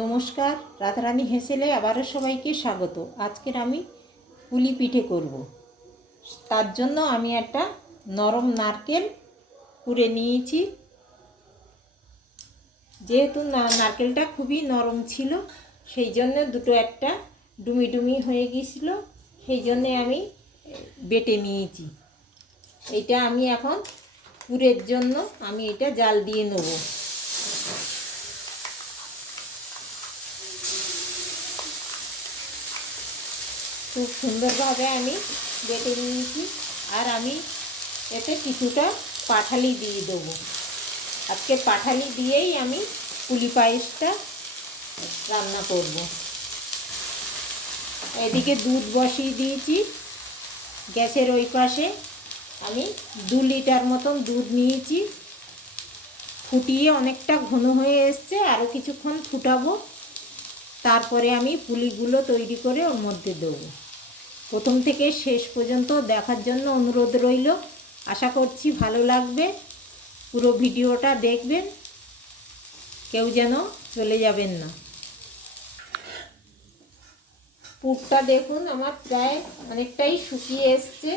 নমস্কার, রাধারানী হেসেলে আবারও সবাইকে স্বাগত। আজকের আমি পুলি পিঠে করব। তার জন্য আমি একটা নরম নারকেল কুড়ে নিয়েছি। যেহেতু নারকেলটা খুবই নরম ছিল, সেই জন্য দুটো একটা ডুমি ডুমি হয়ে গিয়েছিল, সেই জন্যে আমি বেটে নিয়েছি। এটা আমি এখন পুরের জন্য আমি এটা জাল দিয়ে নেব। খুব সুন্দরভাবে আমি বেটে নিয়েছি। আর আমি এতে কিছুটা পাটালি দিয়ে দেবো। আজকে পাটালি দিয়েই আমি পুলি পায়েসটা রান্না করব। এদিকে দুধ বসিয়ে দিয়েছি গ্যাসের ওই পাশে। আমি 2 লিটার মতন দুধ নিয়েছি। ফুটিয়ে অনেকটা ঘন হয়ে এসছে, আরও কিছুক্ষণ ফুটাবো। তারপরে আমি পুলিগুলো তৈরি করে ওর মধ্যে দেবো। প্রথম থেকে শেষ পর্যন্ত দেখার জন্য অনুরোধ রইল। আশা করছি ভালো লাগবে। পুরো ভিডিওটা দেখবেন, কেউ যেন চলে যাবেন না। পুরটা দেখুন আমার প্রায় অনেকটাই শুকিয়ে এসছে।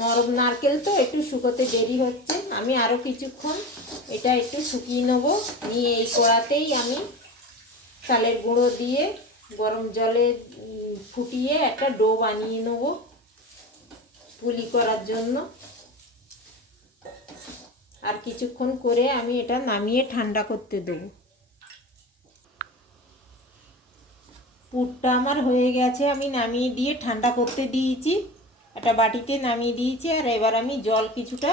নরম নারকেল তো একটু শুকোতে দেরি হচ্ছে। আমি আরও কিছুক্ষণ এটা একটু শুকিয়ে নেব। নিয়ে এই কড়াতেই আমি চালের গুঁড়ো দিয়ে গরম জলে ফুটিয়ে একটা ডো বানিয়ে নেব পুলি করার জন্য। আর কিছুক্ষণ করে আমি এটা নামিয়ে ঠান্ডা করতে দেবো। পুরটা আমার হয়ে গেছে, আমি নামিয়ে দিয়ে ঠান্ডা করতে দিয়েছি। একটা বাটিতে নামিয়ে দিয়েছি। আর এবার আমি জল কিছুটা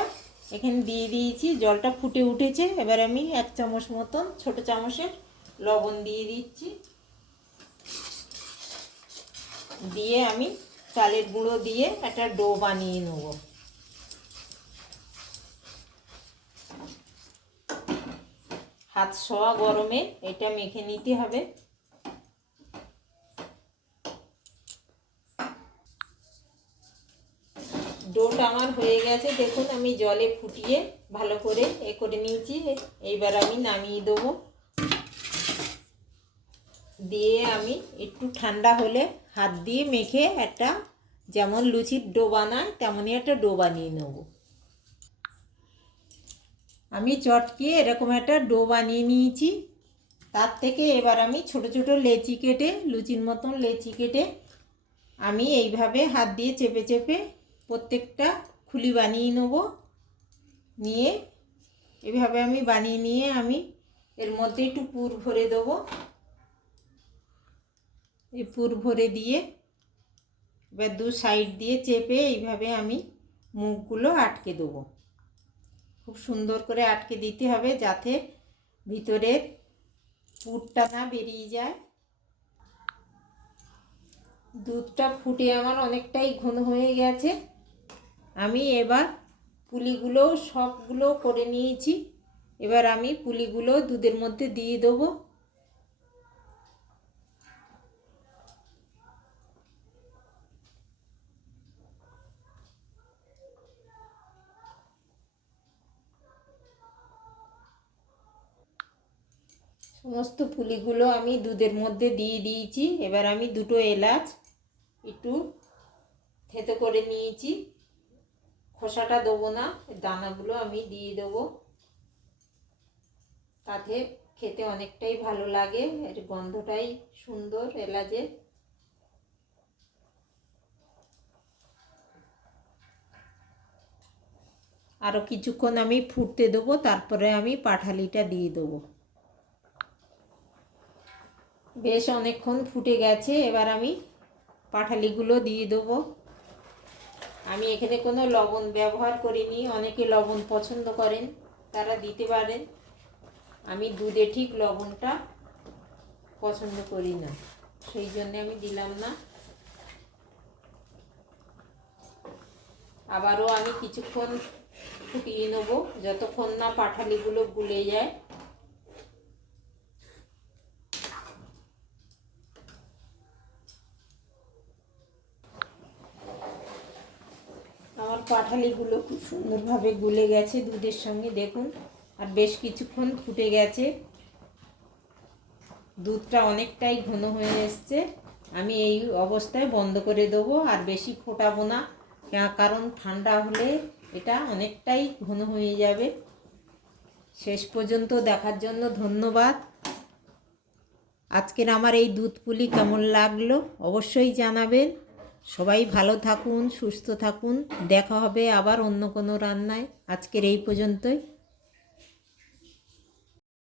এখানে দিয়ে দিয়েছি। জলটা ফুটে উঠেছে। এবার আমি 1 চামচ মতন ছোট চামচের লবণ দিয়ে দিচ্ছি। দিয়ে আমি চালের গুঁড়ো দিয়ে একটা ডো বানিয়ে নেব। হাত ছোঁয়া গরমে এটা মেখে নিতে হবে। ডোটা আমার হয়ে গেছে দেখুন। আমি জলে ফুটিয়ে ভালো করে করে নিয়েছি। এইবার আমি নামিয়ে দেবো। দিয়ে আমি একটু ঠান্ডা হলে হাত দিয়ে মেখে একটা, যেমন লুচির ডো বানায় তেমনই একটা ডো বানিয়ে নেব। আমি চটকিয়ে এরকম একটা ডো বানিয়ে নিয়েছি। তার থেকে এবার আমি ছোট ছোট লেচি কেটে, লুচির মতন লেচি কেটে আমি এইভাবে হাত দিয়ে চেপে চেপে প্রত্যেকটা খুলি বানিয়ে নেব। নিয়ে এভাবে আমি বানিয়ে নিয়ে আমি এর মধ্যে একটু পুর ভরে দেবো। এই পুর ভরে দিয়ে এবার 2 সাইড দিয়ে চেপে এইভাবে আমি মুখগুলো আটকে দেবো। খুব সুন্দর করে আটকে দিতে হবে যাতে ভিতরের পুরটা না বেরিয়ে যায়। দুধটা ফুটে আমার অনেকটাই ঘন হয়ে গেছে। আমি এবার পুলিগুলো সবগুলো করে নিয়েছি। এবার আমি পুলিগুলো দুধের মধ্যে দিয়ে দেবো। সমস্ত পুলিগুলো আমি দুধের মধ্যে দিয়ে দিয়েছি। এবার আমি 2টো এলাচ একটু থেতো করে নিয়েছি। খোসাটা দেবো না, দানাগুলো আমি দিয়ে দেবো। তাতে খেতে অনেকটাই ভালো লাগে, এর গন্ধটাই সুন্দর এলাচের। আরও কিছুক্ষণ আমি ফুটতে দেবো, তারপরে আমি পাটালিটা দিয়ে দেবো। বেশ অনেকক্ষণ ফুটে গেছে। এবার আমি পাটালিগুলো দিয়ে দেবো। আমি এখানে কোনো লবণ ব্যবহার করিনি। অনেকে লবণ পছন্দ করেন, তারা দিতে পারেন। আমি দুধে ঠিক লবণটা পছন্দ করি না, সেই জন্য আমি দিলাম না। আবারও আমি কিছুক্ষণ ফুটিয়ে নেব, যতক্ষণ না পাটালিগুলো গুলে যায়। আমার পাটালিগুলো খুব সুন্দরভাবে গুলে গেছে দুধের সঙ্গে দেখুন। আর বেশ কিছুক্ষণ ফুটে গেছে। দুধটা অনেকটাই ঘন হয়ে এসছে। আমি এই অবস্থায় বন্ধ করে দেবো, আর বেশি ফোটাবো না, কারণ ঠান্ডা হলে এটা অনেকটাই ঘন হয়ে যাবে। শেষ পর্যন্ত দেখার জন্য ধন্যবাদ। আজকের আমার এই দুধ পুলি কেমন লাগলো অবশ্যই জানাবেন। সবাই ভালো থাকুন, সুস্থ থাকুন। দেখা হবে আবার অন্য কোনো রান্নায়। আজকের এই পর্যন্তই।